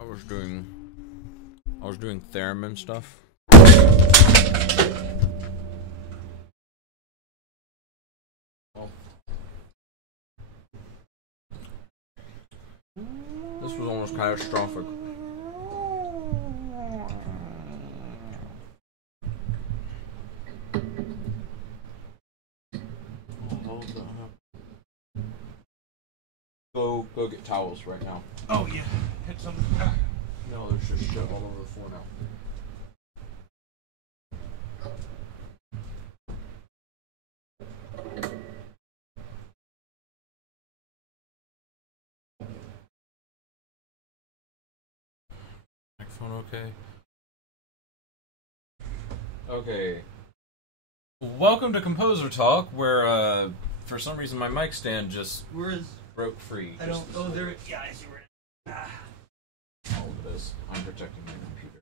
I was doing theremin stuff. Well, this was almost catastrophic. Go get towels right now. Oh yeah, hit some. No, there's just shit all over the floor now. Microphone okay? Okay. Welcome to Composer Talk, where for some reason my mic stand just broke free. I don't. Oh, there. Yeah, I see where. All of this. I'm protecting my computer.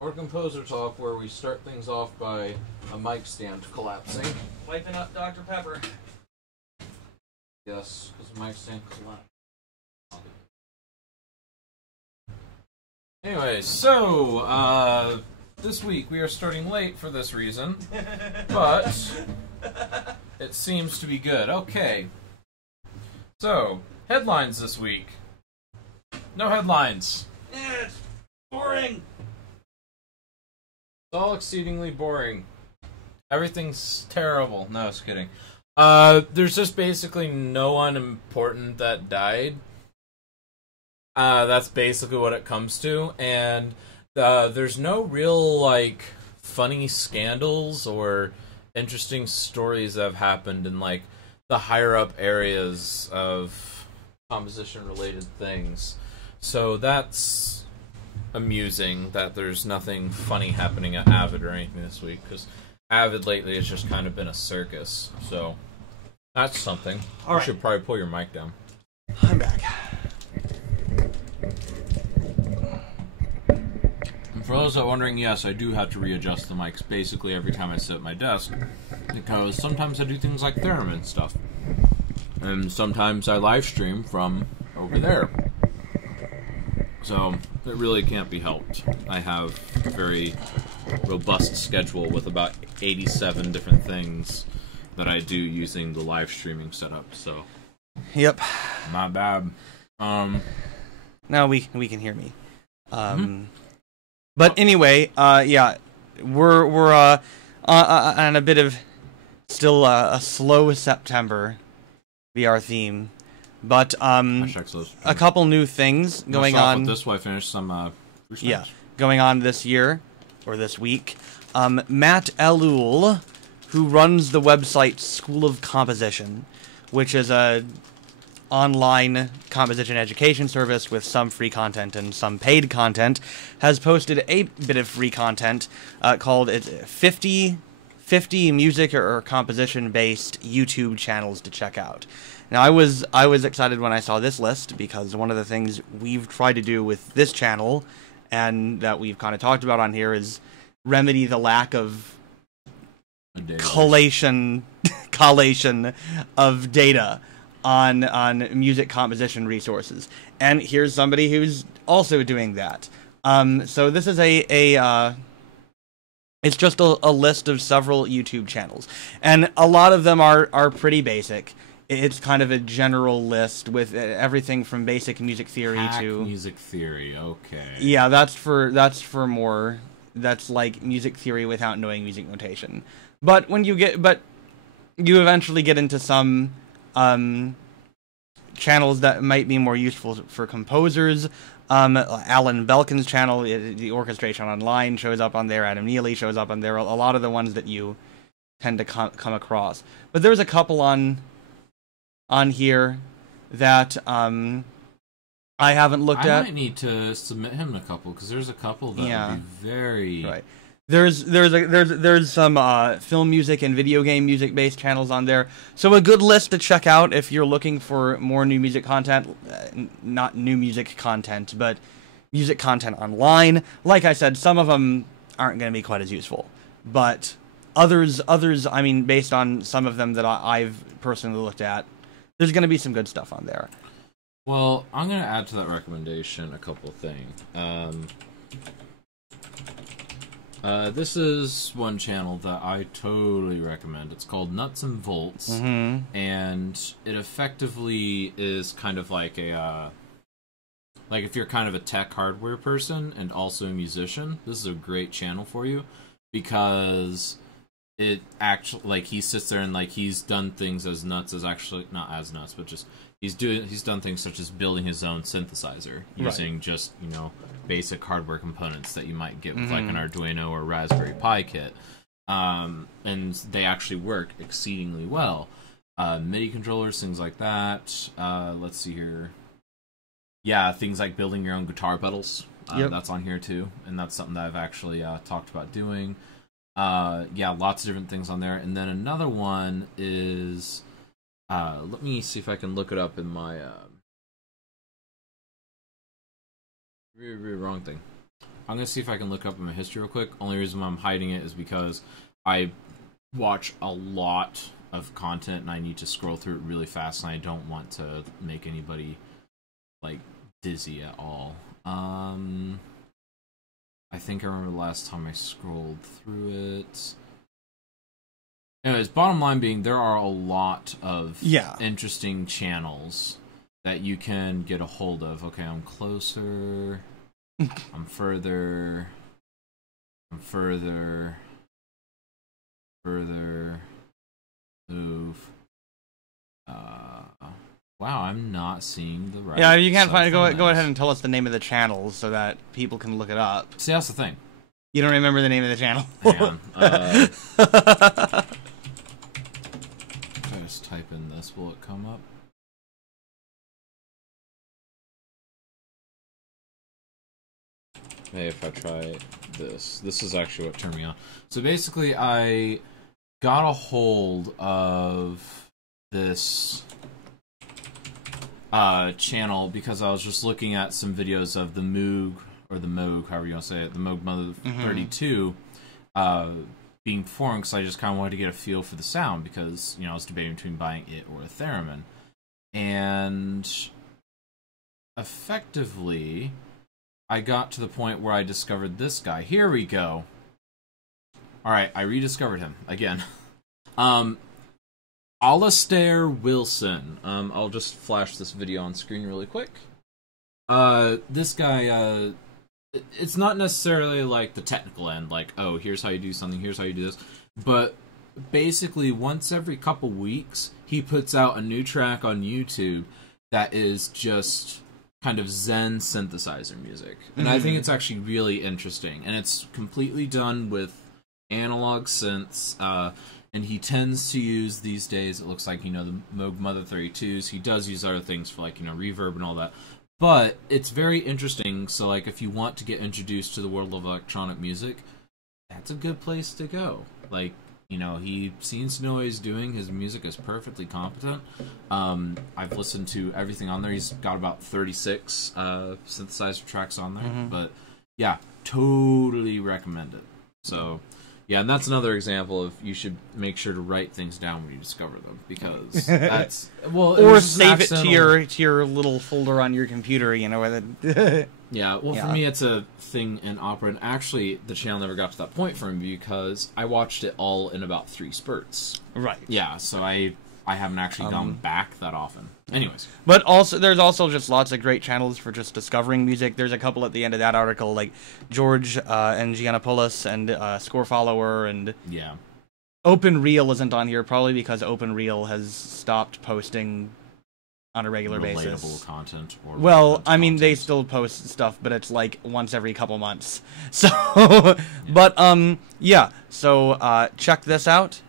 Or Composer Talk, where we start things off by a mic stand collapsing. Wiping up Dr. Pepper. Yes, because the mic stand collapsed. Anyway, so, this week we are starting late for this reason, but it seems to be good. Okay. So, headlines this week. No headlines. It's boring. It's all exceedingly boring. Everything's terrible. No, I was kidding. There's just basically no one important that died. That's basically what it comes to, and there's no real, like, funny scandals or interesting stories that have happened in, like, the higher-up areas of composition-related things. So that's amusing that there's nothing funny happening at Avid or anything this week, because Avid lately has just kind of been a circus. So that's something. All right. You should probably pull your mic down. I'm back. And for those that are wondering, yes, I do have to readjust the mics basically every time I sit at my desk, because sometimes I do things like theremin stuff, and sometimes I live stream from over there. So it really can't be helped. I have a very robust schedule with about 87 different things that I do using the live streaming setup. So, Yep. not bad. Now we can hear me. But anyway, yeah, we're on a bit of still a slow September, be our theme. But a couple new things going on. This way, finish some. Yeah, going on this year or this week. Matt Elul, who runs the website School of Composition, which is a online composition education service with some free content and some paid content, has posted a bit of free content called 50 music or composition based YouTube channels to check out. Now, I was excited when I saw this list, because one of the things we've tried to do with this channel, and that we've kind of talked about on here, is remedy the lack of collation of data on music composition resources. And here's somebody who's also doing that. So this is it's just a list of several YouTube channels, and a lot of them are pretty basic. It's kind of a general list with everything from basic music theory to music theory. Okay. Yeah, that's for more. That's like music theory without knowing music notation. But you eventually get into some channels that might be more useful for composers. Alan Belkin's channel, the Orchestration Online, shows up on there. Adam Neely shows up on there. A lot of the ones that you tend to come across. But there's a couple on here that I haven't looked at. I might need to submit him a couple, because there's a couple that would be very right. There's some film music and video game music based channels on there. So a good list to check out if you're looking for more new music content, not new music content, but music content online. Like I said, some of them aren't going to be quite as useful, but others, I mean, based on some of them that I've personally looked at, there's going to be some good stuff on there. Well, I'm going to add to that recommendation a couple things. This is one channel that I totally recommend. It's called Nuts and Volts, and it effectively is kind of like a, like if you're kind of a tech hardware person and also a musician, this is a great channel for you, because it actually, like, he sits there and, like, he's done things as nuts as, actually, not as nuts, but just, he's done things such as building his own synthesizer using just, you know, basic hardware components that you might get with like an Arduino or Raspberry Pi kit, and they actually work exceedingly well. MIDI controllers, things like that. Let's see here. Yeah, things like building your own guitar pedals. That's on here too, and that's something that I've actually talked about doing. Yeah, lots of different things on there. And then another one is, let me see if I can look it up in my, wrong thing. I'm going to see if I can look up in my history real quick. Only reason why I'm hiding it is because I watch a lot of content and I need to scroll through it really fast, and I don't want to make anybody, like, dizzy at all. I think I remember the last time I scrolled through it. Anyways, bottom line being, there are a lot of interesting channels that you can get a hold of. Okay, I'm closer. I'm further. I'm further. Further. Move. Wow, I'm not seeing the right. Yeah, you can't find it. Go ahead and tell us the name of the channels so that people can look it up. See, that's the thing. You don't remember the name of the channel? Hang on. If I just type in this, will it come up? Hey, if I try this. This is actually what turned me on. So basically, I got a hold of this channel because I was just looking at some videos of the Moog, or the Moog, however you want to say it, the Moog Mother 32 being performed, because I just kind of wanted to get a feel for the sound, because, you know, I was debating between buying it or a theremin. And effectively, I got to the point where I discovered this guy. Here we go. Alright, I rediscovered him again. Alastair Wilson. I'll just flash this video on screen really quick. This guy, it's not necessarily like the technical end, like, oh, here's how you do something, here's how you do this, but basically once every couple weeks, he puts out a new track on YouTube that is just kind of Zen synthesizer music. And I think it's actually really interesting, and it's completely done with analog synths, and he tends to use, these days, it looks like, you know, the Moog Mother 32s. He does use other things for, like, you know, reverb and all that. But it's very interesting, so, like, if you want to get introduced to the world of electronic music, that's a good place to go. Like, you know, he seems to know what he's doing. His music is perfectly competent. I've listened to everything on there. He's got about 36 synthesizer tracks on there. But, yeah, totally recommend it. So, yeah, and that's another example of you should make sure to write things down when you discover them, because that's, well, or save it to your little folder on your computer, you know. Yeah, well, for me, it's a thing in Opera, and actually, the channel never got to that point for me because I watched it all in about 3 spurts. Right. Yeah, so I haven't actually gone back that often. Anyways. But also, there's also just lots of great channels for just discovering music. There's a couple at the end of that article, like George and Giannopoulos and Score Follower, and yeah. Open Reel isn't on here, probably because Open Reel has stopped posting on a regular basis. Relatable content. Or well, I mean, they still post stuff, but it's like once every couple months. So, but yeah. So check this out,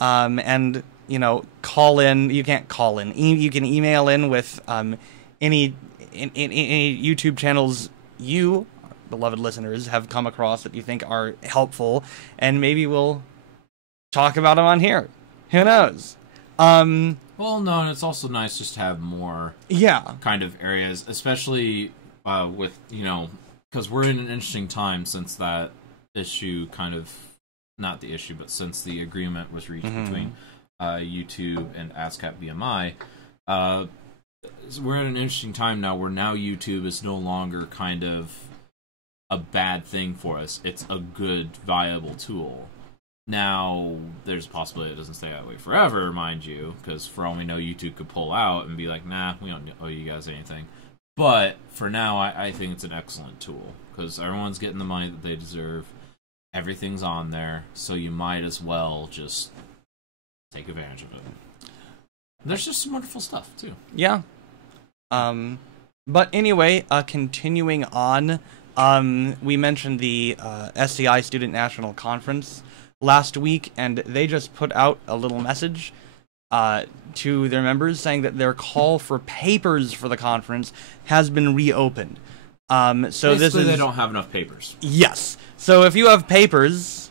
and you know, call in. You can't call in. You can email in with any YouTube channels you, beloved listeners, have come across that you think are helpful, and maybe we'll talk about them on here. Who knows? Well, no, and it's also nice just to have more kind of areas, especially with, you know, because we're in an interesting time since that issue kind of, not the issue, but since the agreement was reached between YouTube and ASCAP BMI, we're at an interesting time now where now YouTube is no longer kind of a bad thing for us. It's a good, viable tool. Now, there's a possibility it doesn't stay that way forever, mind you, because for all we know, YouTube could pull out and be like, nah, we don't owe you guys anything. But for now, I think it's an excellent tool, because everyone's getting the money that they deserve. Everything's on there, so you might as well just take advantage of it. There's just some wonderful stuff, too. Yeah. But anyway, continuing on, we mentioned the SCI Student National Conference last week, and they just put out a little message to their members saying that their call for papers for the conference has been reopened. So basically, this is, they don't have enough papers. Yes. So if you have papers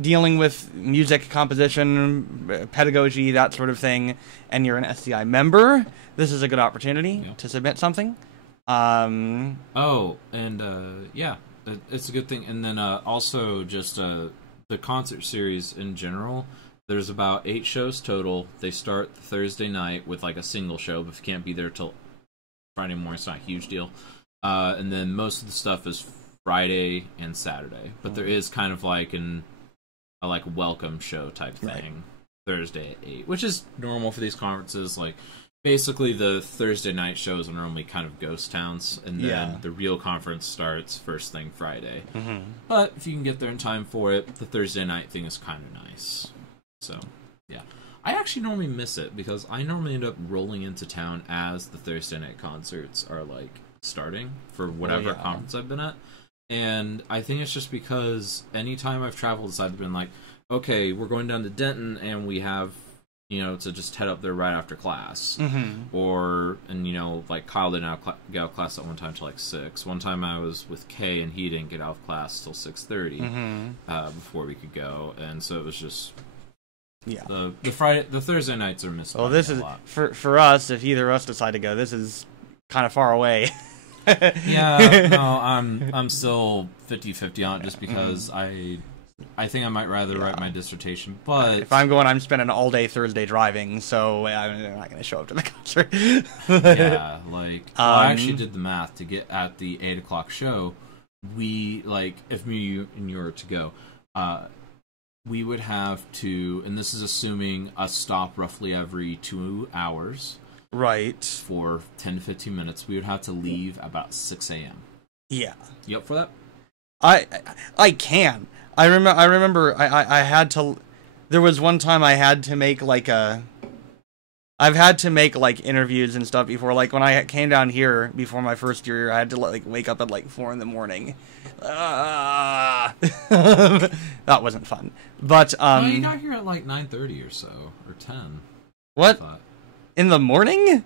dealing with music composition, pedagogy, that sort of thing, and you're an SCI member, this is a good opportunity to submit something. Oh, and yeah, it's a good thing. And then also just the concert series in general. There's about 8 shows total. They start Thursday night with like a single show, but if you can't be there till Friday morning, it's not a huge deal. And then most of the stuff is Friday and Saturday, but there is kind of like a like welcome show type thing Thursday at 8, which is normal for these conferences. Like basically the Thursday night shows are normally kind of ghost towns, and then the real conference starts first thing Friday. But if you can get there in time for it, the Thursday night thing is kind of nice. So yeah, I actually normally miss it because I normally end up rolling into town as the Thursday night concerts are like starting for whatever conference I've been at. And I think it's just because anytime I've traveled, I've been like, okay, we're going down to Denton, and we have, you know, to just head up there right after class. Or, and you know, like Kyle didn't get out of class at one time till like 6. One time I was with Kay, and he didn't get out of class till 6:30 before we could go. And so it was just... The Thursday nights are missed. Well, this is for us. If either of us decide to go, this is kind of far away. Yeah, no, I'm still 50-50 on it just because I think I might rather write my dissertation. But if I'm going, I'm spending all day Thursday driving, so I'm not going to show up to the concert. Yeah, like I actually did the math to get at the 8 o'clock show. We like if me and you were to go. We would have to, and this is assuming a stop roughly every 2 hours. Right. For 10 to 15 minutes. We would have to leave about 6 a.m. Yeah. You up for that? I can. I remember I had to... There was one time I had to make like a... I've had to make like interviews and stuff before. Like when I came down here before my first year, I had to like wake up at like 4 in the morning. That wasn't fun. But no, you got here at like 9:30 or so, or 10. What? In the morning?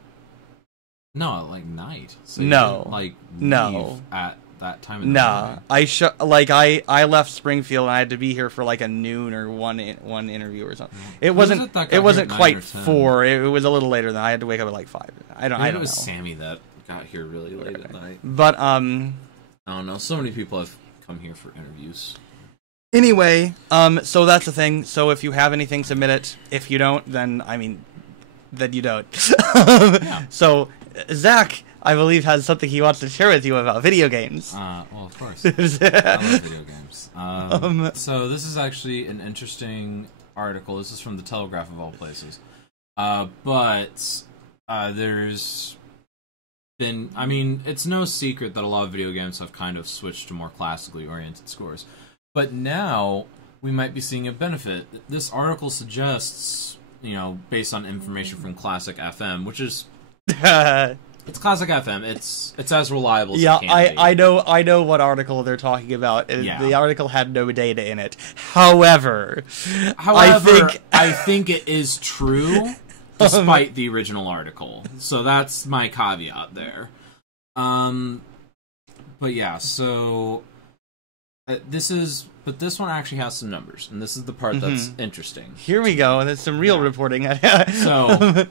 No, at like night. So no, like leave at that time. In the morning. I left Springfield and I had to be here for like a noon or one interview or something. It wasn't quite 4. It was a little later than I had to wake up at like 5. I don't know. It was Sammy that got here really late at night. But I don't know. So many people have come here for interviews. Anyway, so that's the thing. So if you have anything, submit it. If you don't, then then you don't. So Zach, I believe, has something he wants to share with you about video games. Well, of course. I love video games. So this is actually an interesting article. This is from the Telegraph of all places. But there's been... I mean, it's no secret that a lot of video games have kind of switched to more classically oriented scores. But now, we might be seeing a benefit. This article suggests... You know, based on information from Classic FM, which is it's Classic FM. It's as reliable as it can be. I know what article they're talking about. The article had no data in it. However, I think it is true, despite the original article. So that's my caveat there. But yeah, so But this one actually has some numbers, and this is the part that's interesting. Here we go, and there's some real reporting. So,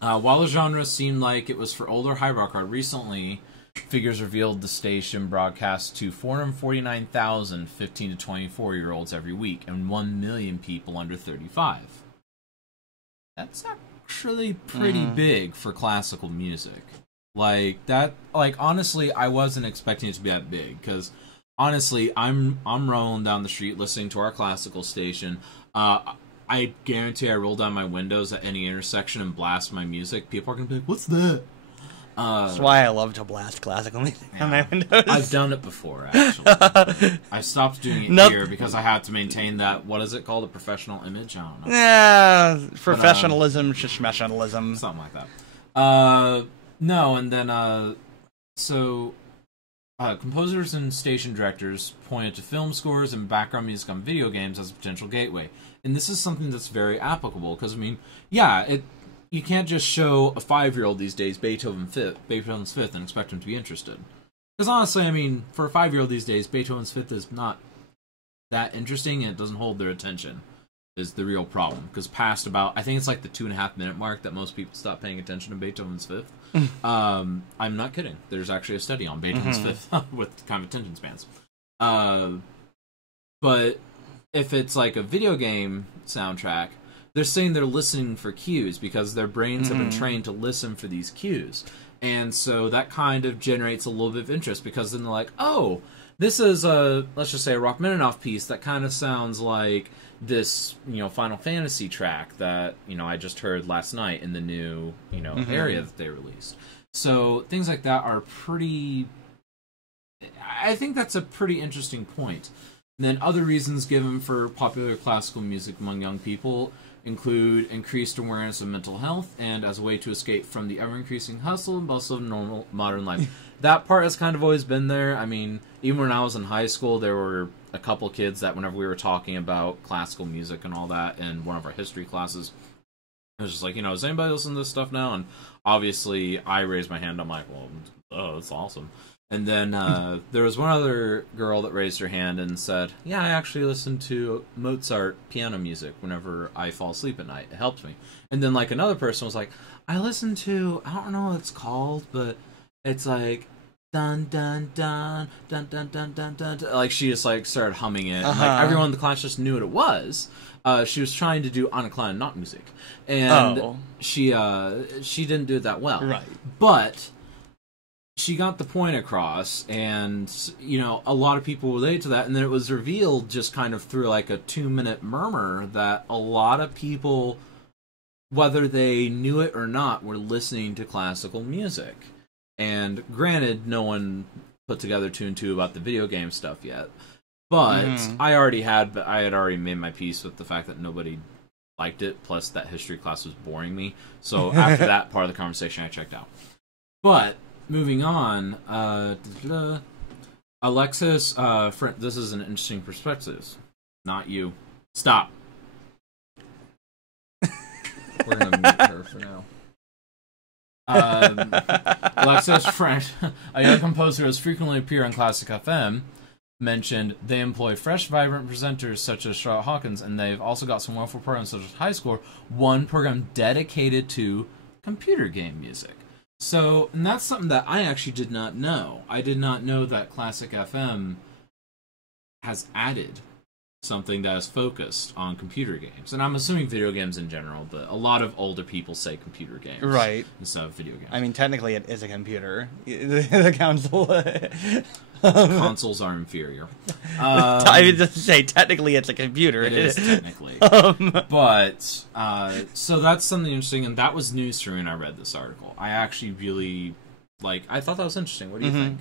while the genre seemed like it was for older high rock hard, recently figures revealed the station broadcasts to 449,000 15 to 24-year-olds every week, and 1 million people under 35. That's not actually pretty big for classical music. Like that, like honestly, I wasn't expecting it to be that big because honestly, I'm rolling down the street listening to our classical station. I guarantee I roll down my windows at any intersection and blast my music. People are gonna be like, "What's that?" That's why I love to blast classical music on my windows. I've done it before, actually. I stopped doing it here because I had to maintain that, what is it called, a professional image? I don't know. Yeah, professionalism, schmessionalism. Something like that. No, and then, composers and station directors pointed to film scores and background music on video games as a potential gateway. And this is something that's very applicable, because, I mean, yeah, you can't just show a 5-year-old these days Beethoven's Fifth and expect him to be interested. Because honestly, I mean, for a 5-year-old these days, Beethoven's Fifth is not that interesting, and it doesn't hold their attention, is the real problem. Because past about, I think it's like the 2.5-minute mark that most people stop paying attention to Beethoven's Fifth. I'm not kidding. There's actually a study on Beethoven's Fifth with kind of attention spans. But if it's like a video game soundtrack, they're saying they're listening for cues because their brains have been trained to listen for these cues. And so that kind of generates a little bit of interest because then they're like, oh, this is let's just say a Rachmaninoff piece that kind of sounds like this, Final Fantasy track that, I just heard last night in the new, area that they released. So things like that are I think that's a pretty interesting point. And then other reasons given for popular classical music among young people include increased awareness of mental health and as a way to escape from the ever-increasing hustle and bustle of normal modern life. That part has kind of always been there. I mean, even when I was in high school, there were a couple kids that whenever we were talking about classical music and all that in one of our history classes, I was just like, does anybody listen to this stuff now? And obviously, I raised my hand. I'm like, well, that's awesome. And then there was one other girl that raised her hand and said, yeah, I actually listen to Mozart piano music whenever I fall asleep at night. It helps me. And then like another person was like, I listen to, I don't know what it's called, but it's like, dun dun dun, dun dun dun dun dun. Like she just like started humming it. And, like everyone in the class just knew what it was. She was trying to do Anna not music. And she didn't do it that well. Right. But she got the point across, and, a lot of people relate to that, and then it was revealed just kind of through, like, a 2-minute murmur that a lot of people, whether they knew it or not, were listening to classical music. And granted, no one put together 2 and 2 about the video game stuff yet, but I had already made my peace with the fact that nobody liked it, plus that history class was boring me, so after that part of the conversation, I checked out. But moving on, Alexis, this is an interesting perspective. Not you. Stop. We're gonna mute her for now. Alexis French, a young composer who has frequently appeared on Classic FM, mentioned they employ fresh, vibrant presenters such as Charlotte Hawkins, and they've also got some wonderful programs such as High Score, one program dedicated to computer game music. So, and that's something that I actually did not know. I did not know that Classic FM has added something that is focused on computer games. And I'm assuming video games in general, but a lot of older people say computer games. Right. Instead of video games. I mean, technically it is a computer. The console... Consoles are inferior. I would just say, technically it's a computer. It is, technically. But, so that's something interesting, and that was news for me when I read this article. I actually really, I thought that was interesting. What do you think?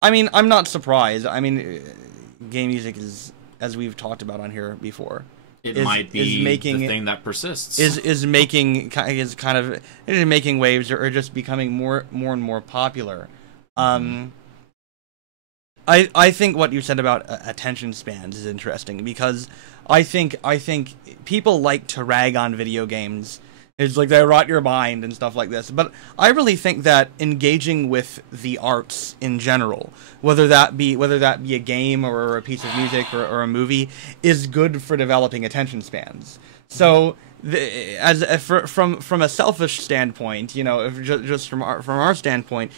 I mean, I'm not surprised. I mean, game music is, as we've talked about on here before, might be the thing that persists. Is making waves or just becoming more and more popular. I think what you said about attention spans is interesting because I think people like to rag on video games. It's like they rot your mind and stuff like this. But I really think that engaging with the arts in general, whether that be a game or a piece of music or a movie, is good for developing attention spans. So, from a selfish standpoint, just from our standpoint,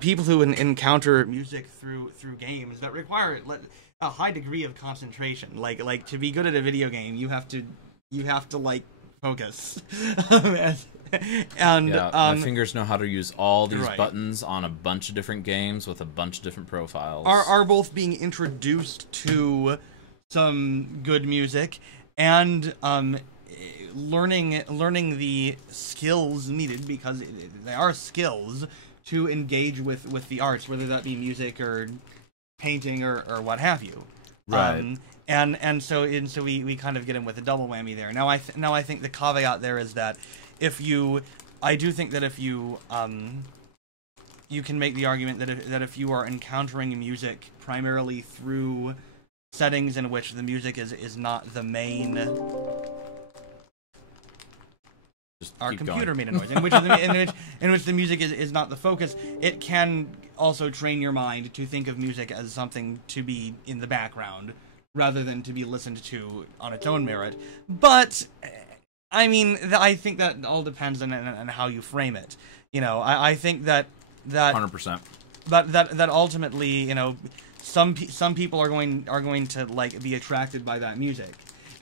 people who encounter music through games that require a high degree of concentration, like to be good at a video game, you have to focus. And Yeah, my fingers know how to use all these right. buttons on a bunch of different games with a bunch of different profiles. Are both being introduced to some good music and learning the skills needed, because they are skills to engage with the arts, whether that be music or painting or what have you. Right. And so we kind of get in with a double whammy there. Now I think the caveat there is that I do think that if you you can make the argument that if you are encountering music primarily through settings in which the music is not the main. Our computer made a noise. In which the music is not the focus, it can also train your mind to think of music as something to be in the background rather than to be listened to on its own merit. But I mean, I think that all depends on how you frame it. You know, I think that 100%. That ultimately, you know, some people are going to like be attracted by that music,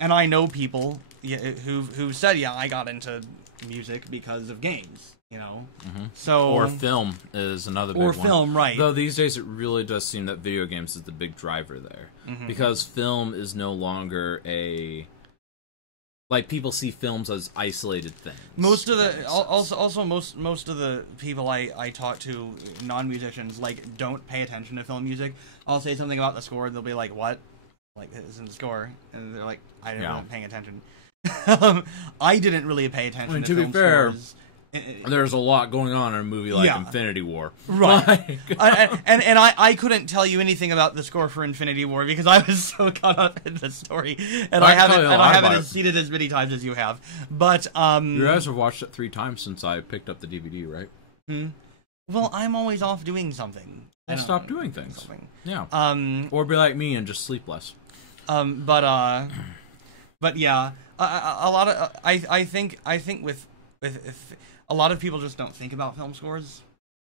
and I know people who've said, yeah, I got into music because of games. You know, so or film is another big one. Or film, right? Though these days it really does seem that video games is the big driver there, because film is no longer like people see films as isolated things. Most of the most of the people I talk to, non-musicians, like don't pay attention to film music. I'll say something about the score, and they'll be like, "What? Like it's in the score?" And they're like, "I didn't really paying attention." I didn't really pay attention. I mean, to be film fair, scores. There's a lot going on in a movie like Infinity War, right? and I couldn't tell you anything about the score for Infinity War because I was so caught up in the story, and I haven't seen it as many times as you have. But you guys have watched it 3 times since I picked up the DVD, right? Well, I'm always off doing something. I stop doing things. Something. Yeah. Or be like me and just sleep less. But yeah, a lot of I think with a lot of people just don't think about film scores.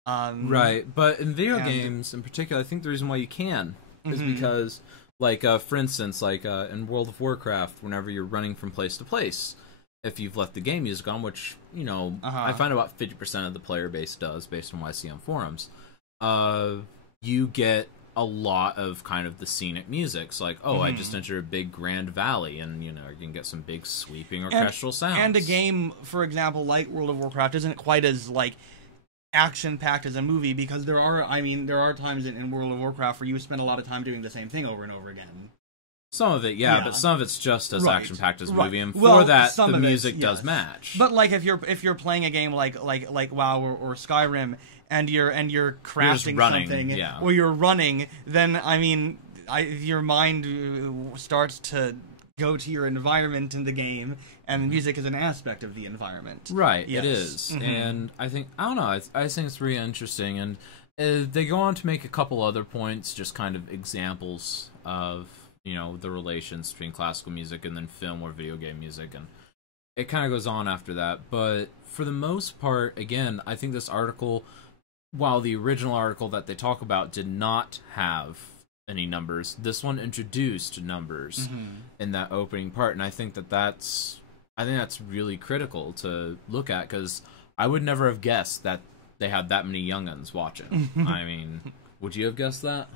Right, but in video games in particular, I think the reason why you can is because, like, for instance, like in World of Warcraft, whenever you're running from place to place, if you've left the game music on, which, you know, I find about 50% of the player base does, based on what I see on forums, you get a lot of kind of the scenic music. So like, I just entered a big grand valley, and, you know, you can get some big sweeping orchestral sounds. And a game, for example, like World of Warcraft, isn't quite as, like, action-packed as a movie, because there are times in World of Warcraft where you spend a lot of time doing the same thing over and over again. Some of it, but some of it's just as action-packed as a movie, and for that, the music does match. But, like, if you're playing a game like WoW or Skyrim, and you're crafting something, or you're running, then I mean, your mind starts to go to your environment in the game, and music is an aspect of the environment. Right, yes. It is, and I don't know. I think it's really interesting, and they go on to make a couple other points, just kind of examples of, you know, the relations between classical music and then film or video game music, and it kind of goes on after that. But for the most part, again, I think this article, while the original article that they talk about did not have any numbers, this one introduced numbers in that opening part, and I think that's really critical to look at, because I would never have guessed that they had that many young'uns watching. I mean, would you have guessed that?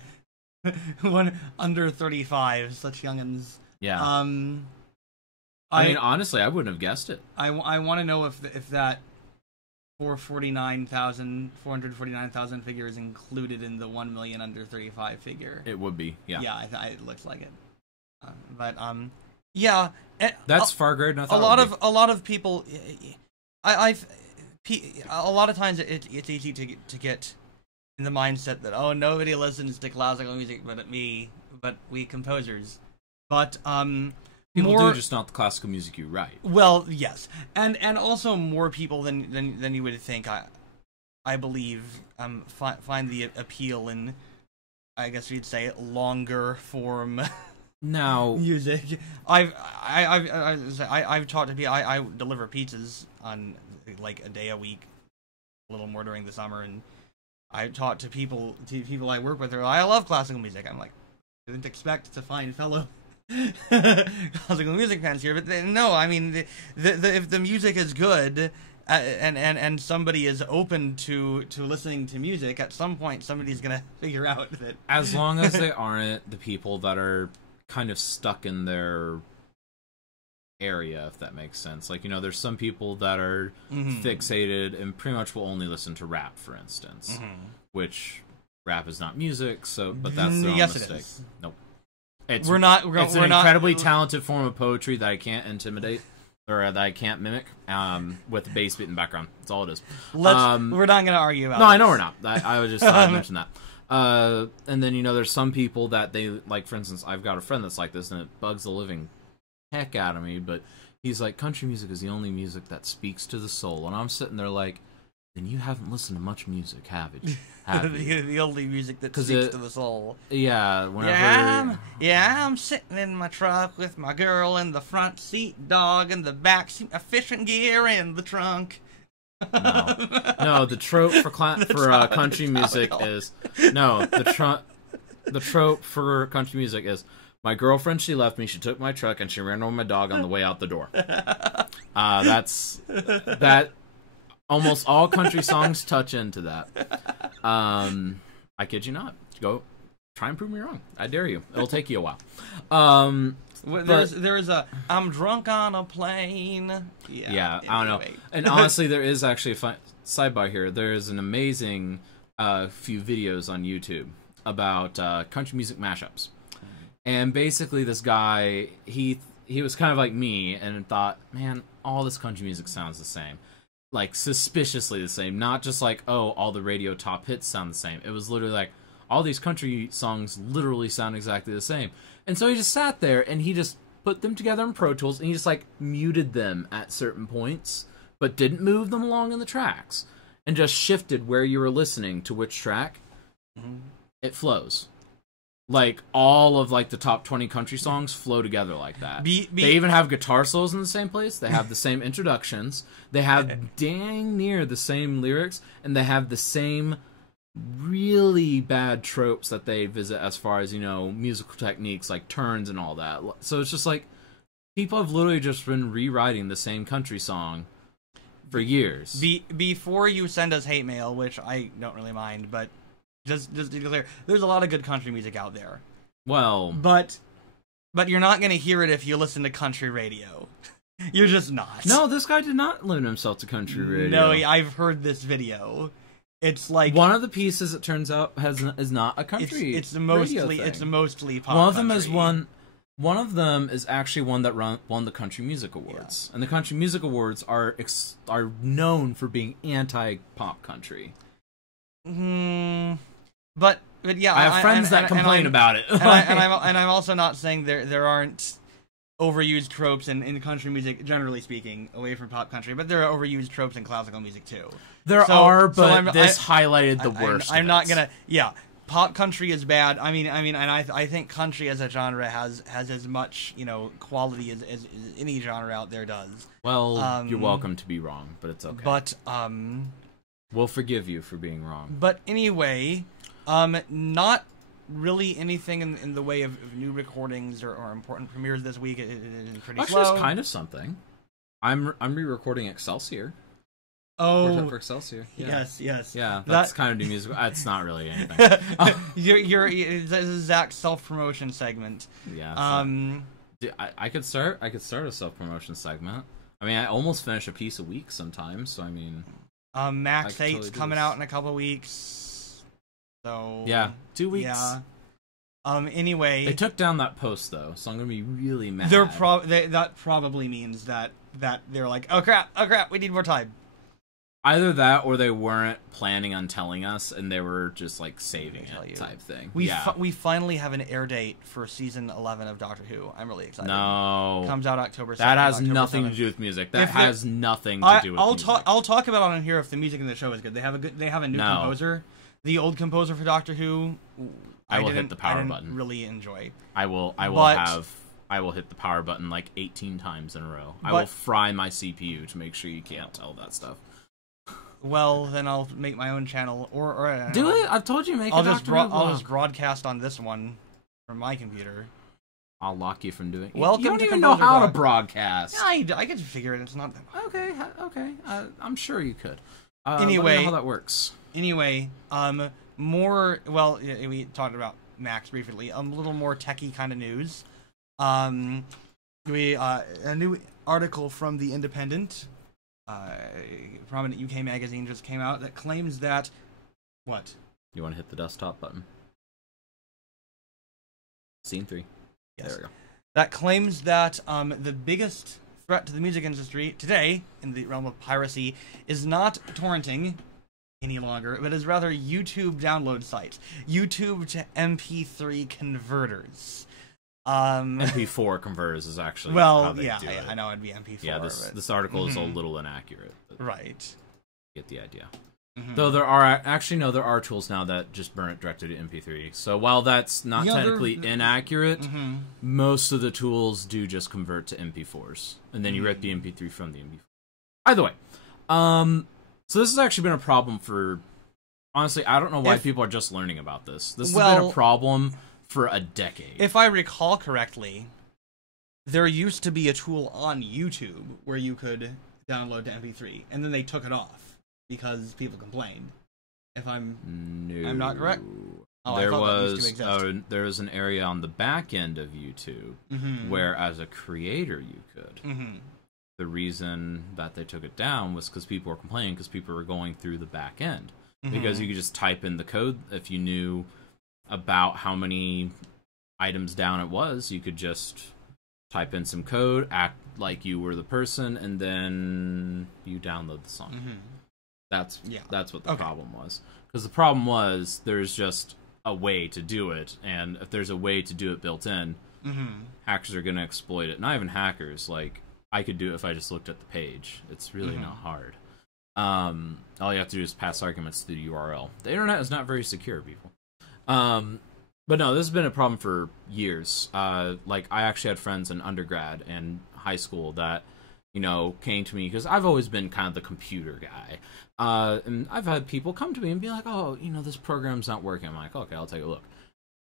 One under 35, such young'uns. Yeah. I mean, honestly, I wouldn't have guessed it. I want to know if that 449,000 figure is included in the 1 million under 35 figure. It would be, yeah. Yeah, it looks like it. Yeah. That's far greater than I thought. A lot of people, a lot of times it's easy to get in the mindset that, oh, nobody listens to classical music but we composers. But people do, just not the classical music you write. Well, yes, and also more people than you would think. I believe find the appeal in, I guess you'd say, longer form. Now, music. I've talked to people. I deliver pizzas on like a day a week, a little more during the summer, and I talk to people I work with. They're like, I love classical music. I'm like, I didn't expect to find fellow classical music fans here, but no, I mean, if the music is good, and somebody is open to listening to music, at some point somebody's gonna figure out that. As long as they aren't the people that are kind of stuck in their area, if that makes sense. Like, there's some people that are fixated and pretty much will only listen to rap, for instance, which rap is not music, so but that's their own mistake. It is. Nope. It's an incredibly talented form of poetry that I can't intimidate or that I can't mimic with a bass beat in the background. That's all it is. We're not going to argue about. No, I know we're not. I was just mention that. And then there's some people that they like. For instance, I've got a friend that's like this, and it bugs the living heck out of me. But he's like, country music is the only music that speaks to the soul, and I'm sitting there like, then you haven't listened to much music, have you? The only music that speaks to the soul. Yeah, whenever... I'm sitting in my truck with my girl in the front seat, dog in the back seat, a fishing gear in the trunk. No, the trope for country music is... No, the trope for country music is, my girlfriend, she left me, she took my truck, and she ran over my dog on the way out the door. That... Almost all country songs touch into that. I kid you not. Go try and prove me wrong. I dare you. It'll take you a while. There's a I'm drunk on a plane. Yeah, I don't know. And honestly, there is actually a fun sidebar here. There is an amazing few videos on YouTube about country music mashups. And basically this guy, he was kind of like me and thought, man, all this country music sounds the same. Like, suspiciously the same. Not just like, oh, all the radio top hits sound the same. It was literally like, all these country songs literally sound exactly the same. And so he just sat there, and he just put them together in Pro Tools, and he just, like, muted them at certain points, but didn't move them along in the tracks. And just shifted where you were listening to which track. It flows. Like, all of, like, the top 20 country songs flow together like that. They even have guitar solos in the same place. They have the same introductions. They have dang near the same lyrics. And they have the same really bad tropes that they visit as far as, musical techniques, like turns and all that. So it's just like, people have literally just been rewriting the same country song for years. Before you send us hate mail, which I don't really mind, but... Just to be clear, there's a lot of good country music out there. Well... But you're not going to hear it if you listen to country radio. You're just not. No, this guy did not limit himself to country radio. No, I've heard this video. It's like... One of the pieces, it turns out, is not a country it's mostly pop One of them country. One of them is actually one that won the Country Music Awards. Yeah. And the Country Music Awards are known for being anti-pop country. But yeah, I have friends that complain about it. and I'm also not saying there aren't overused tropes in country music, generally speaking, away from pop country, but there are overused tropes in classical music too. This highlighted the worst. I'm not gonna. Yeah, pop country is bad. I mean, and I think country as a genre has as much quality as any genre out there does. Well, you're welcome to be wrong, but it's okay. But we'll forgive you for being wrong. But anyway. Not really anything in the way of new recordings or important premieres this week. It is pretty slow. Actually, it's kind of something. I'm re-recording Excelsior. Oh, for Excelsior. Yeah. Yes. Yeah, that's kind of new music. It's not really anything. This is Zach's self-promotion segment. Yeah. I could start a self-promotion segment. I mean, I almost finish a piece a week sometimes. So I mean, Max 8's coming out in a couple weeks. So yeah, 2 weeks. Yeah. Anyway, they took down that post though, so I'm gonna be really mad. That probably means that they're like, oh crap, we need more time. Either that, or they weren't planning on telling us, and they were just like saving it type thing. We finally have an air date for season 11 of Doctor Who. I'm really excited. No, comes out October 7th. That has nothing to do with music. That has nothing to do with music. I'll talk about it on here if the music in the show is good. They have a new composer. The old composer for Doctor Who, I will hit the power button. I didn't really enjoy. I will hit the power button like 18 times in a row. I will fry my CPU to make sure you can't tell that stuff. Well, then I'll make my own channel, or do it. I've told you make. I'll just broadcast on this one from my computer. I'll lock you from doing it. Welcome you don't to even know how to Composer broadcast. Yeah, I could figure it. It's not that hard. Okay. I'm sure you could. Anyway, let me know how that works. Anyway, more. Well, we talked about Macs briefly. A little more techie kind of news. A new article from The Independent, prominent UK magazine, just came out that claims that what? You want to hit the desktop button? Scene 3. Yes. There we go. That claims that the biggest threat to the music industry today, in the realm of piracy, is not torrenting any longer, but is rather YouTube download sites. YouTube to MP3 converters. MP4 converters is actually well, how they yeah, do it. I know it'd be MP4. Yeah, this article is a little inaccurate. Right. Get the idea. Though there are tools now that just burn it directly to MP3. So while that's not technically inaccurate, most of the tools do just convert to MP4s, and then you rip the MP3 from the MP4. Either way, so this has actually been a problem for. Honestly, I don't know why people are just learning about this. This has been a problem for a decade. If I recall correctly, there used to be a tool on YouTube where you could download to MP3, and then they took it off because people complained. If I'm not correct. Oh, there was an area on the back end of YouTube where, as a creator, you could. The reason that they took it down was because people were complaining because people were going through the back end. Because you could just type in the code if you knew about how many items down it was. You could just type in some code, act like you were the person, and then you download the song. That's what the problem was. Because the problem was there's just a way to do it, and if there's a way to do it built in, hackers are going to exploit it. Not even hackers. Like, I could do it if I just looked at the page. It's really not hard. All you have to do is pass arguments to the URL. The internet is not very secure, people. But no, this has been a problem for years. Like, I actually had friends in undergrad and high school that, came to me because I've always been kind of the computer guy. And I've had people come to me and be like, oh, this program's not working. I'm like, okay, I'll take a look.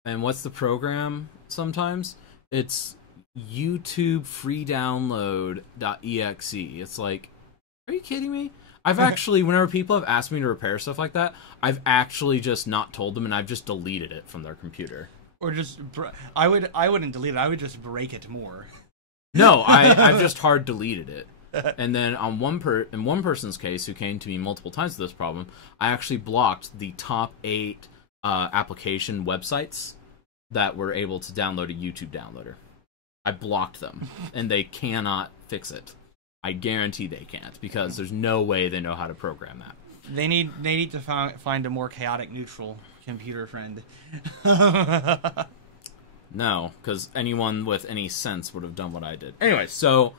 And what's the program sometimes? It's YouTube free download.exe. It's like, are you kidding me? I've actually, whenever people have asked me to repair stuff like that, I've actually just not told them, and I've just deleted it from their computer. Or just, I wouldn't delete it. I would just break it more. No, I've just hard deleted it. And then on in one person's case, who came to me multiple times with this problem, I actually blocked the top 8 application websites that were able to download a YouTube downloader. I blocked them, and they cannot fix it. I guarantee they can't, because there's no way they know how to program that. They need to find a more chaotic neutral computer friend. No, because anyone with any sense would have done what I did. Anyway, so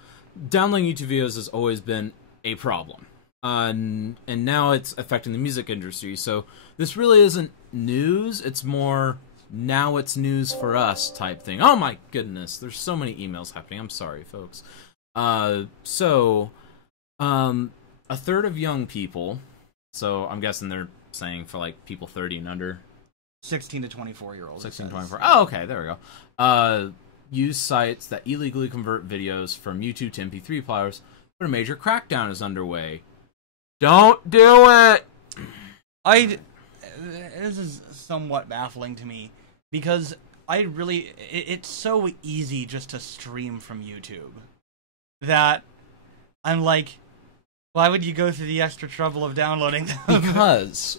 downloading YouTube videos has always been a problem. And now it's affecting the music industry, so this really isn't news, it's more, now it's news for us type thing. Oh my goodness, there's so many emails happening, I'm sorry, folks. So, a third of young people, so I'm guessing they're saying for like people 30 and under. 16 to 24-year-olds. 16 to 24. Oh, okay, there we go. Use sites that illegally convert videos from YouTube to MP3 players, but a major crackdown is underway. Don't do it! This is somewhat baffling to me, because it's so easy just to stream from YouTube that I'm like, why would you go through the extra trouble of downloading them? Because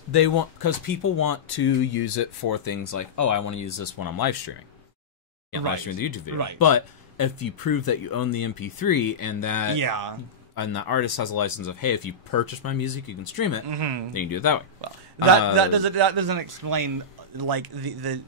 people want to use it for things like, oh, I want to use this when I'm live streaming. Can't live stream the YouTube video. Right. But if you prove that you own the MP3 and that and the artist has a license of, hey, if you purchase my music, you can stream it, then you can do it that way. Well, that doesn't explain like the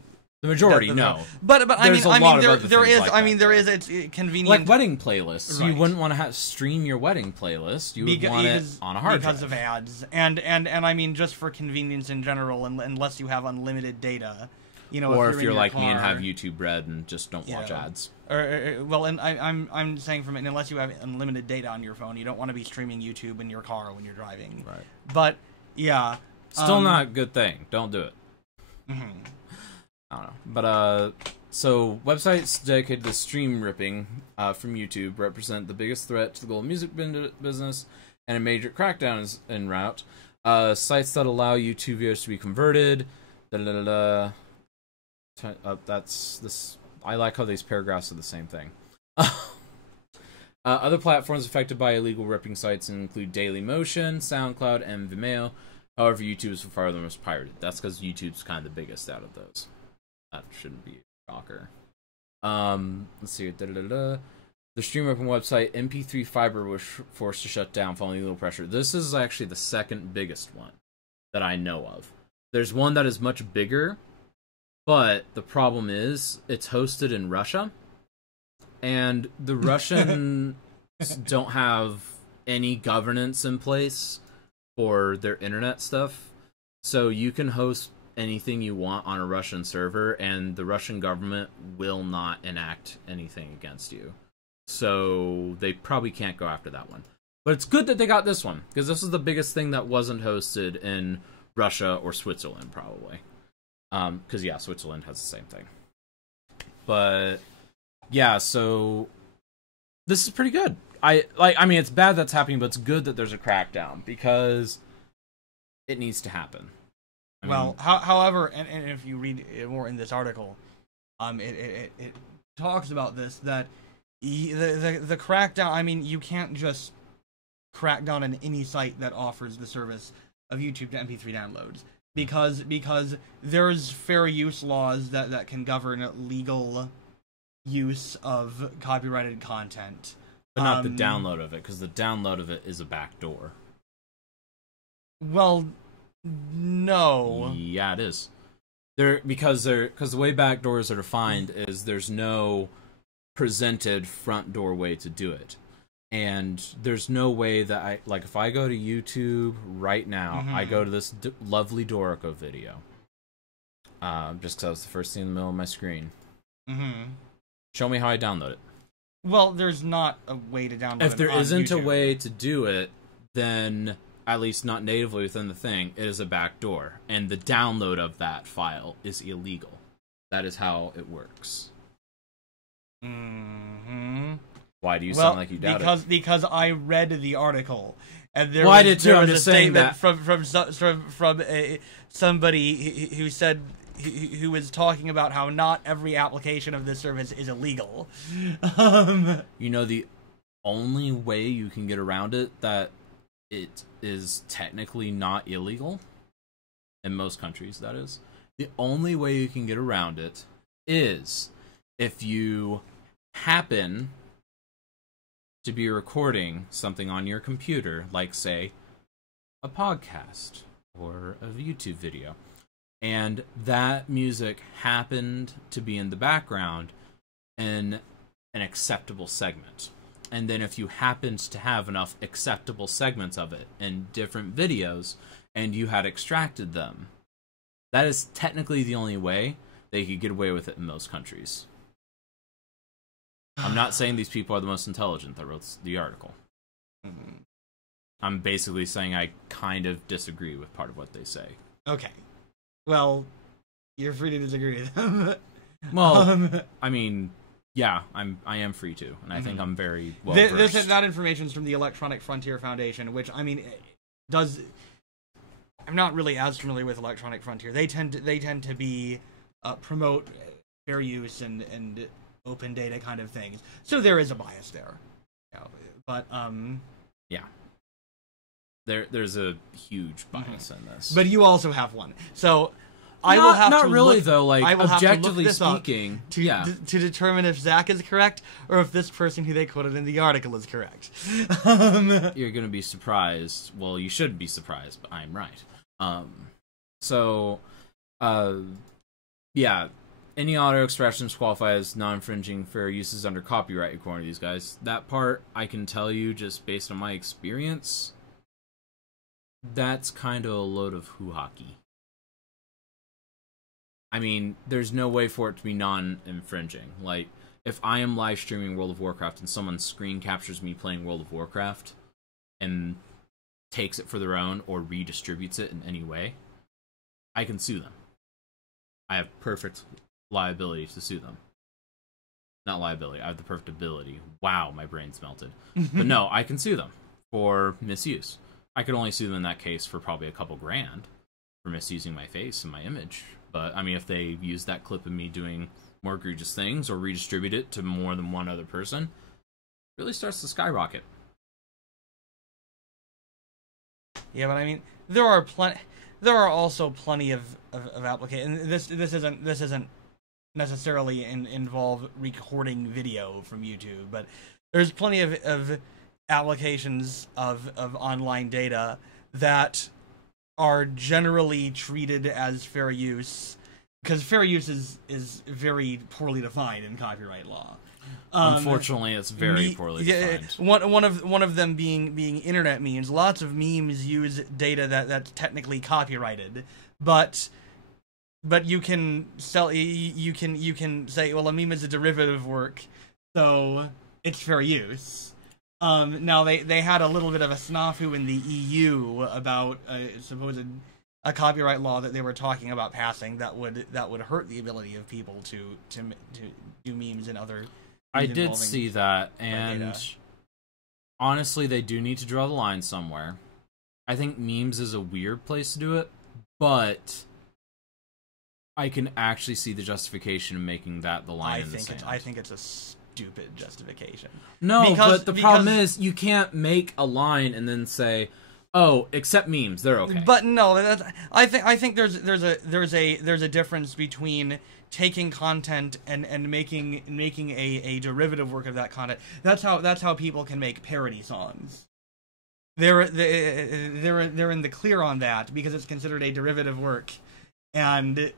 majority, no. But there is it's convenient. Like wedding playlists, right. You wouldn't want to stream your wedding playlist. You would want it on a hard drive because of ads, and I mean just for convenience in general, unless you have unlimited data, or if you're like me and have YouTube Red and just don't watch ads. And I'm saying unless you have unlimited data on your phone, you don't want to be streaming YouTube in your car when you're driving. Right. But yeah, still not a good thing. Don't do it. I don't know, but So, websites dedicated to stream ripping from YouTube represent the biggest threat to the global music business, and a major crackdown is en route. Sites that allow YouTube viewers to be converted. That's this. I like how these paragraphs are the same thing. Other platforms affected by illegal ripping sites include Dailymotion, SoundCloud, and Vimeo. However, YouTube is far the most pirated. That's because YouTube's kind of the biggest out of those. That shouldn't be a shocker. Let's see. The stream ripping website MP3 Fiber was forced to shut down following legal pressure. This is actually the second biggest one that I know of. There's one that is much bigger, but the problem is it's hosted in Russia. And the Russians don't have any governance in place for their internet stuff. So you can host anything you want on a Russian server, and the Russian government will not enact anything against you. So they probably can't go after that one. But it's good that they got this one, because this is the biggest thing that wasn't hosted in Russia or Switzerland, probably. Because, yeah, Switzerland has the same thing. But... yeah, so this is pretty good. I mean, it's bad that's happening, but it's good that there's a crackdown because it needs to happen. However, and if you read more in this article, it talks about this, that the crackdown. I mean, you can't just crack down on any site that offers the service of YouTube to MP3 downloads because there's fair use laws that can govern legal use of copyrighted content, but not the download of it, because the download of it is a backdoor. Well, no. Yeah, it is. Because the way backdoors are defined is there's no presented front door way to do it, and there's no way that if I go to YouTube right now, I go to this lovely Dorico video, just because that was the first thing in the middle of my screen. Show me how I download it. Well, there's not a way to download it. If there isn't a way to do it, then, at least not natively within the thing, it is a backdoor. And the download of that file is illegal. That is how it works. Why do you sound like you doubt it? Because I read the article. And there I did too. I'm was just a saying statement that. from somebody who said... who was talking about how not every application of this service is illegal. You know, the only way you can get around it that it is technically not illegal, in most countries that is, the only way you can get around it is if you happen to be recording something on your computer, like, say, a podcast or a YouTube video, and that music happened to be in the background in an acceptable segment. And then if you happened to have enough acceptable segments of it in different videos, and you had extracted them, that is technically the only way they could get away with it in most countries. I'm not saying these people are the most intelligent that wrote the article. I'm basically saying I kind of disagree with part of what they say. Okay. Well, you're free to disagree with them. Well, I mean, yeah, I am free to, and I think I'm very well versed. That information is from the Electronic Frontier Foundation, which, I mean, does... I'm not really as familiar with Electronic Frontier. They tend to be promote fair use and open data kind of things. So there is a bias there. But yeah. There's a huge bias in this. But you also have one. So I will have not to really look, though, like I will objectively have to look this speaking, to determine if Zach is correct or if this person who they quoted in the article is correct. You're going to be surprised. Well, you should be surprised, but I'm right. Yeah, any audio expressions qualify as non-infringing fair uses under copyright according to these guys. That part, I can tell you just based on my experience, that's kind of a load of hoo-hockey. I mean, there's no way for it to be non-infringing. Like, if I am live streaming World of Warcraft and someone screen captures me playing World of Warcraft and takes it for their own or redistributes it in any way, I can sue them. I have perfect liability to sue them. Not liability, I have the perfect ability. Wow, my brain's melted. But no, I can sue them for misuse. I could only sue them in that case for probably a couple grand for misusing my face and my image. But, I mean, if they use that clip of me doing more egregious things or redistribute it to more than one other person, it really starts to skyrocket. Yeah, but I mean, there are also plenty of applications. This isn't necessarily involve recording video from YouTube, but there's plenty of applications of online data that are generally treated as fair use, because fair use is very poorly defined in copyright law. Unfortunately, it's very poorly defined. One of them being internet memes. Lots of memes use data that's technically copyrighted, but you can you can say, well, a meme is a derivative work, so it's fair use. Now they had a little bit of a snafu in the EU about a copyright law that they were talking about passing that would hurt the ability of people to do memes and other. I did see that, and honestly, they do need to draw the line somewhere. I think memes is a weird place to do it, but I can actually see the justification of making that the line in the sand. I think it's a stupid justification. No, but the problem is you can't make a line and then say, "Oh, except memes, they're okay." But no, I think there's a difference between taking content and making a derivative work of that content. That's how people can make parody songs. They're in the clear on that because it's considered a derivative work, and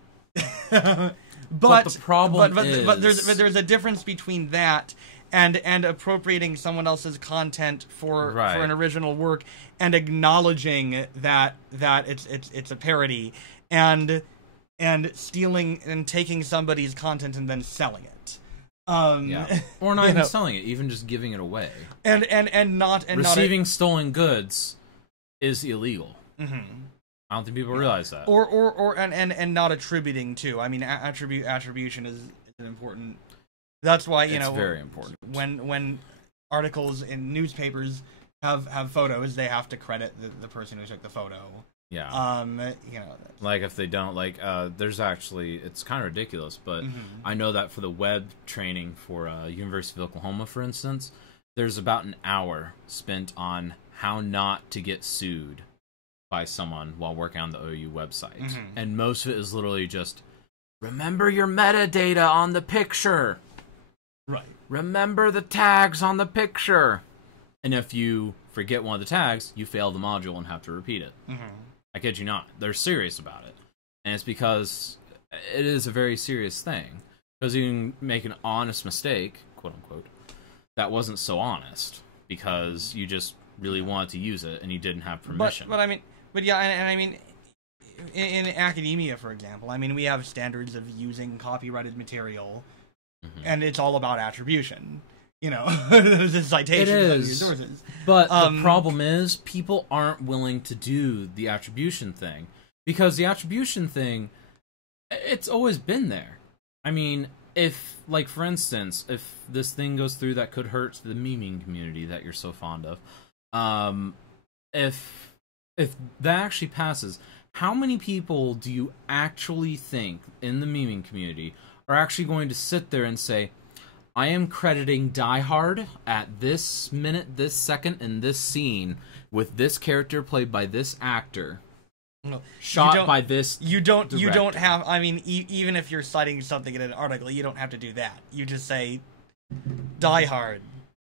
but the problem is, but there's a difference between that and appropriating someone else's content for an original work and acknowledging that it's a parody and stealing and taking somebody's content and then selling it. Or not even selling it, even just giving it away. And not receiving stolen goods is illegal. Mm-hmm. I don't think people realize that. And not attributing to. I mean, attribution is an important. That's why it's very important. When articles in newspapers have photos, they have to credit the person who took the photo. Yeah. Like if they don't, there's actually, it's kind of ridiculous, but I know that for the web training for University of Oklahoma, for instance, there's about an hour spent on how not to get sued by someone while working on the OU website. And most of it is literally just, remember your metadata on the picture. Right. Remember the tags on the picture. And if you forget one of the tags, you fail the module and have to repeat it. I kid you not. They're serious about it. And it's because it is a very serious thing. Because you can make an honest mistake, quote unquote, that wasn't so honest. Because you just really wanted to use it and you didn't have permission. But I mean, I mean, in academia, for example, I mean, we have standards of using copyrighted material, and it's all about attribution. The citations of your sources. But the problem is, people aren't willing to do the attribution thing. Because the attribution thing, it's always been there. I mean, if, for instance, if this thing goes through that could hurt the memeing community that you're so fond of, if that actually passes, how many people do you actually think in the memeing community are actually going to sit there and say, I am crediting Die Hard at this minute, this second, in this scene with this character played by this actor, shot by this You don't director. have. I mean, even if you're citing something in an article, you don't have to do that. You just say Die Hard.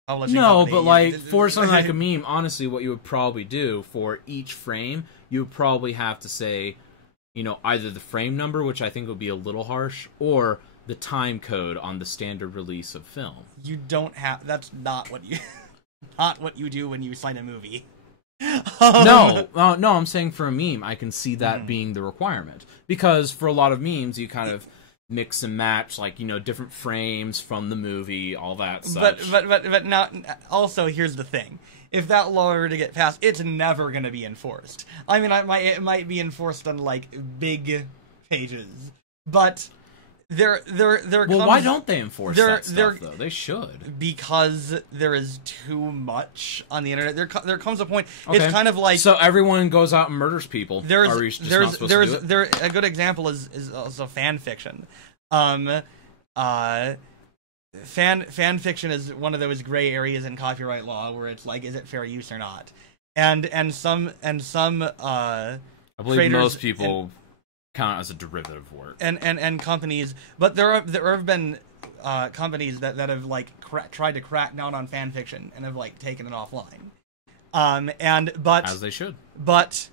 No, but for something like a meme, honestly, what you would probably do for each frame, you would probably have to say, either the frame number, which I think would be a little harsh, or the time code on the standard release of film. You don't have. That's not what you do when you cite a movie. No, I'm saying for a meme, I can see that being the requirement, because for a lot of memes, you kind of mix and match, different frames from the movie, all that such. But now, also, here's the thing. If that law were to get passed, it's never going to be enforced. I mean, it might be enforced on, big pages. But Well, why don't they enforce that stuff, though? They should. Because there is too much on the internet. There comes a point. Okay. It's kind of like, so everyone goes out and murders people. There's a good example is also fan fiction. Fan fiction is one of those gray areas in copyright law where it's like, is it fair use or not? And some I believe most people count as a derivative work. And companies, but there have been companies that have like tried to crack down on fan fiction and have like taken it offline. But as they should. But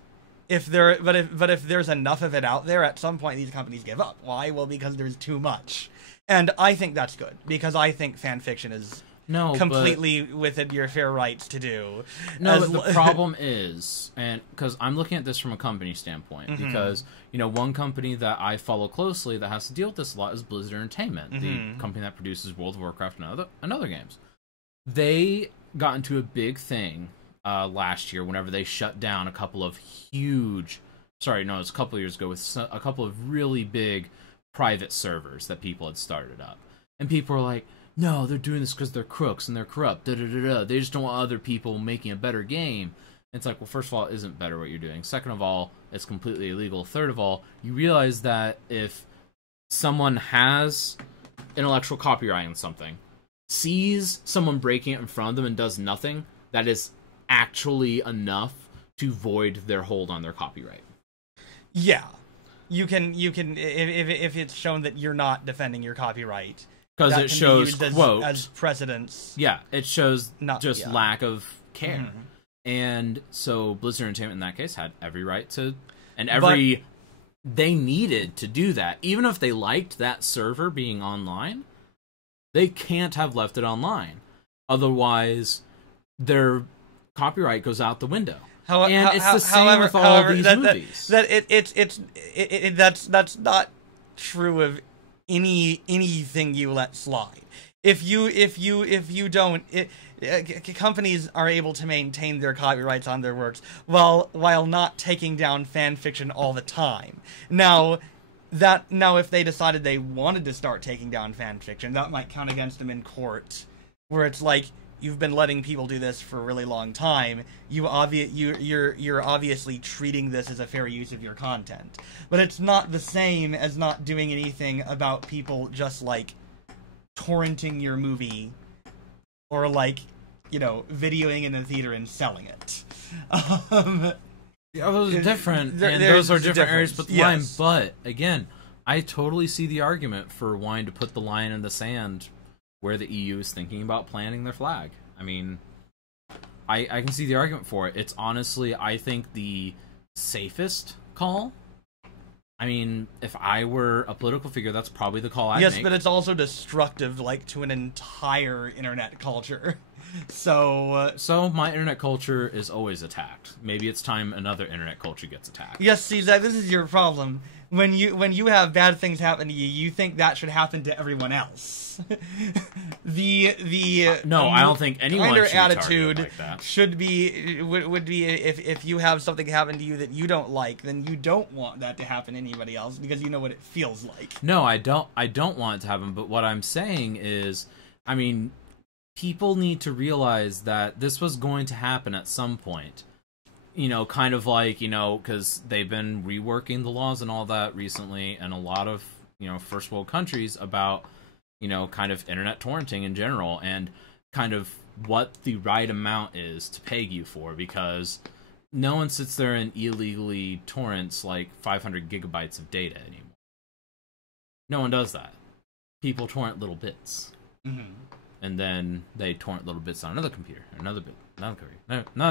if there's enough of it out there, at some point these companies give up. Why? Well, because there's too much. And I think that's good, because I think fan fiction is completely within your fair rights to do. No, but the problem is, and because I'm looking at this from a company standpoint, because, you know, one company that I follow closely that has to deal with this a lot is Blizzard Entertainment, the company that produces World of Warcraft and other games. They got into a big thing last year whenever they shut down a couple of huge, sorry, no, it was a couple of years ago, with a couple of really big private servers that people had started up. And people are like, no, they're doing this because they're crooks and they're corrupt. They just don't want other people making a better game. And it's like, well, first of all, it isn't better what you're doing. Second of all, it's completely illegal. Third of all, you realize that if someone has intellectual copyright on something, sees someone breaking it in front of them and does nothing, that is actually enough to void their hold on their copyright. Yeah. You can if it's shown that you're not defending your copyright, because it shows quote as precedence. Yeah, it shows lack of care, and so Blizzard Entertainment in that case had every right to, and they needed to do that, even if they liked that server being online, they can't have left it online, otherwise their copyright goes out the window. It's the same with all these movies. That's not true of anything you let slide. If you don't, companies are able to maintain their copyrights on their works while not taking down fan fiction all the time. Now, if they decided they wanted to start taking down fan fiction, that might count against them in court, where it's like, you've been letting people do this for a really long time. You're obviously treating this as a fair use of your content. But it's not the same as not doing anything about people just, like, torrenting your movie or, like, you know, videoing in a theater and selling it. Those are different, and those are different areas, but the line. But, again, I totally see the argument for wanting to put the line in the sand where the EU is thinking about planting their flag. I mean, I can see the argument for it. It's honestly, I think, the safest call. I mean, if I were a political figure, that's probably the call I'd make. Yes, but it's also destructive, like, to an entire internet culture. So my internet culture is always attacked. Maybe it's time another internet culture gets attacked. Yes, see, Zach, this is your problem. When you have bad things happen to you, you think that should happen to everyone else. No, I don't think anyone should attitude like that. would be if you have something happen to you that you don't like, then you don't want that to happen to anybody else because you know what it feels like. No, I don't want it to happen, but what I'm saying is, I mean, people need to realize that this was going to happen at some point. You know, kind of like, you know, because they've been reworking the laws and all that recently, and a lot of, you know, first world countries about, you know, kind of internet torrenting in general, and kind of what the right amount is to peg you for, because no one sits there and illegally torrents like 500 gigabytes of data anymore. No one does that. People torrent little bits. And then they torrent little bits on another computer, another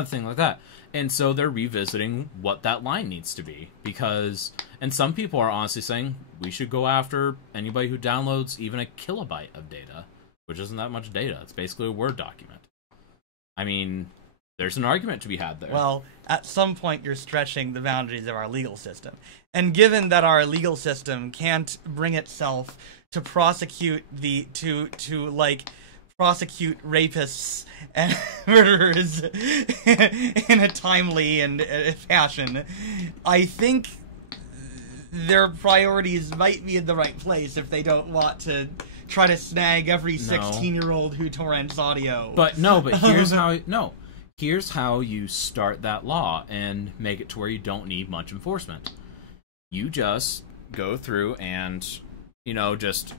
thing like that. And so they're revisiting what that line needs to be, because, and some people are honestly saying we should go after anybody who downloads even a kilobyte of data, which isn't that much data. It's basically a Word document. I mean, there's an argument to be had there. Well, at some point you're stretching the boundaries of our legal system. And given that our legal system can't bring itself to prosecute prosecute rapists and murderers in a timely and fashion, I think their priorities might be in the right place if they don't want to try to snag every 16-year-old who torrents audio. But here's how you start that law and make it to where you don't need much enforcement. You just go through and, just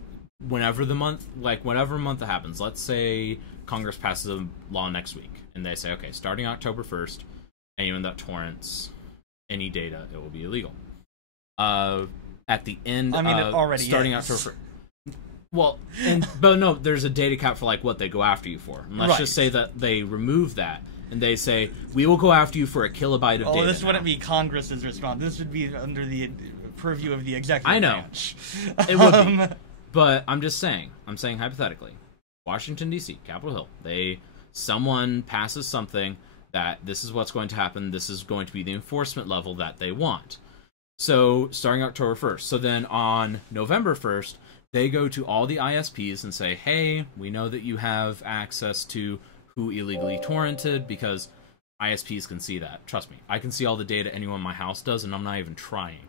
whenever month that happens, let's say Congress passes a law next week, and they say, okay, starting October 1st, anyone that torrents any data, it will be illegal. At the end it already starting is. October. Well, but no, there's a data cap for like what they go after you for. And let's just say that they remove that and they say we will go after you for a kilobyte of data. This wouldn't be Congress's response. This would be under the purview of the executive branch. It would be. But I'm just saying. I'm saying hypothetically, Washington D.C., Capitol Hill. Someone passes something that this is what's going to happen. This is going to be the enforcement level that they want. So starting October 1st. So then on November 1st. They go to all the ISPs and say, hey, we know that you have access to who illegally torrented, because ISPs can see that. Trust me. I can see all the data anyone in my house does, and I'm not even trying.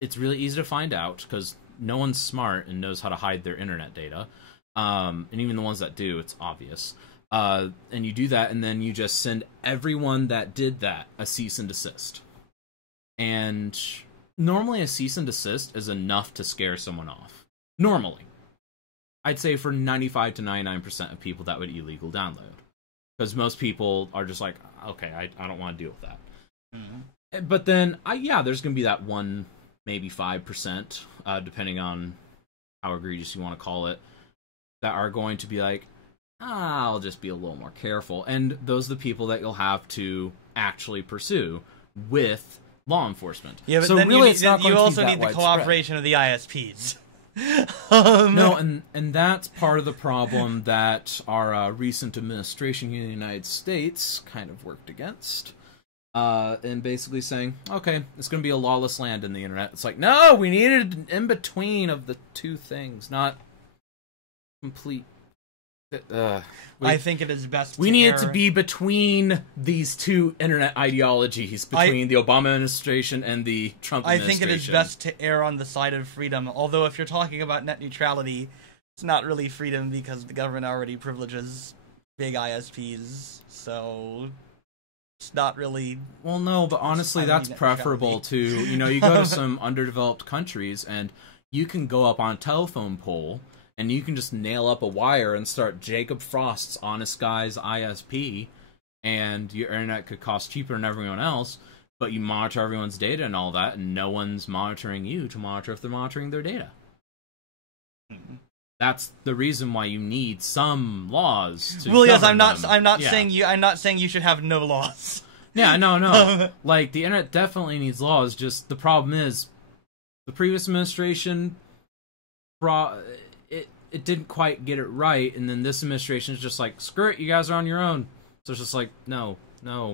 It's really easy to find out, because no one's smart and knows how to hide their internet data. And even the ones that do, it's obvious. And you do that, and then you just send everyone that did that a cease and desist. And normally a cease and desist is enough to scare someone off. Normally. I'd say for 95 to 99% of people that would illegal download. Because most people are just like, okay, I don't want to deal with that. Mm-hmm. But then, there's going to be that 1, maybe 5%, depending on how egregious you want to call it, that are going to be like, I'll just be a little more careful. And those are the people that you'll have to actually pursue with law enforcement. Yeah, but so then really, you also need the cooperation of the ISPs. No, and that's part of the problem that our recent administration in the United States kind of worked against. And basically saying, okay, it's going to be a lawless land in the internet. It's like, no, we needed an in-between of the two things, not complete. I think it is best we need it to be between these two internet ideologies, between the Obama administration and the Trump administration. I think it is best to err on the side of freedom, although if you're talking about net neutrality, it's not really freedom because the government already privileges big ISPs, so it's not really... Well, no, but honestly, that's preferable to, you go to some underdeveloped countries and you can go up on a telephone pole and you can just nail up a wire and start Jacob Frost's Honest Guy's ISP, and your internet could cost cheaper than everyone else, but you monitor everyone's data and all that, and no one's monitoring you to monitor if they're monitoring their data. Mm-hmm. That's the reason why you need some laws to I'm not saying you should have no laws. Yeah, no. Like, the internet definitely needs laws, just the problem is the previous administration it didn't quite get it right, and then this administration is just like, screw it, you guys are on your own. So it's just like, no,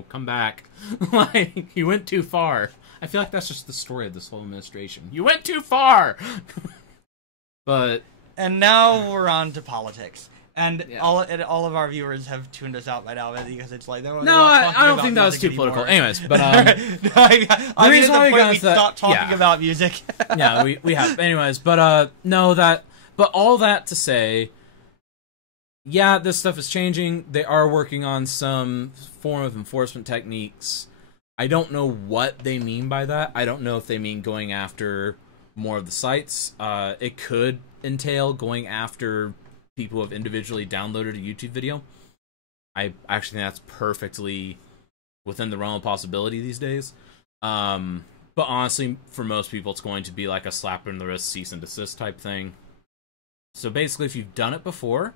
come back. Like, you went too far. I feel like that's just the story of this whole administration. You went too far! And now we're on to politics. And all of our viewers have tuned us out by now because it's like... I don't think that was too political. Anyways, but... the reason why we stopped talking about music. Yeah, we have. Anyways, but But all that to say, yeah, this stuff is changing. They are working on some form of enforcement techniques. I don't know what they mean by that. I don't know if they mean going after more of the sites. It could entail going after people who have individually downloaded a YouTube video. I actually think that's perfectly within the realm of possibility these days. But honestly, for most people, it's going to be like a slap in the wrist, cease and desist type thing. So basically, if you've done it before,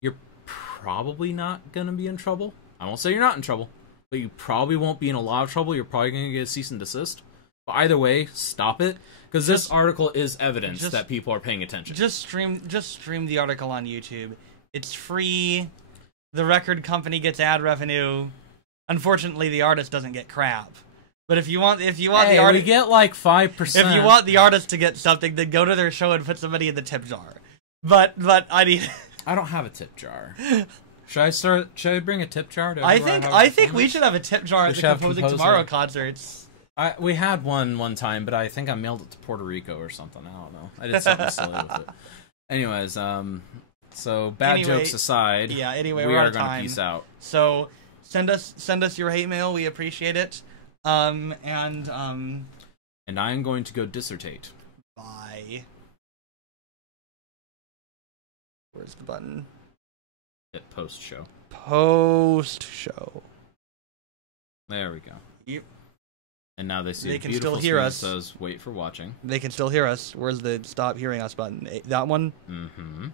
you're probably not going to be in trouble. I won't say you're not in trouble, but you probably won't be in a lot of trouble. You're probably going to get a cease and desist. But either way, stop it, because this article is evidence that people are paying attention. Just stream the article on YouTube. It's free. The record company gets ad revenue. Unfortunately, the artist doesn't get crap. But if you want the artist, we get like 5%. If you want the artist to get something, then go to their show and put somebody in the tip jar. But I mean, I don't have a tip jar. Should I bring a tip jar? I think we should have a tip jar at the Composing Tomorrow concerts. We had one time, but I think I mailed it to Puerto Rico or something. I don't know. I did something silly with it. Anyways, so bad jokes aside, anyway, we we're are out of going to time. peace out. So send us your hate mail. We appreciate it. And I am going to go dissertate. bye. Where's the button? Hit post show. Post show. There we go. Yep. And now they see They a can beautiful still hear screen us. that says, wait for watching. They can still hear us. Where's the stop hearing us button? That one? Mm-hmm.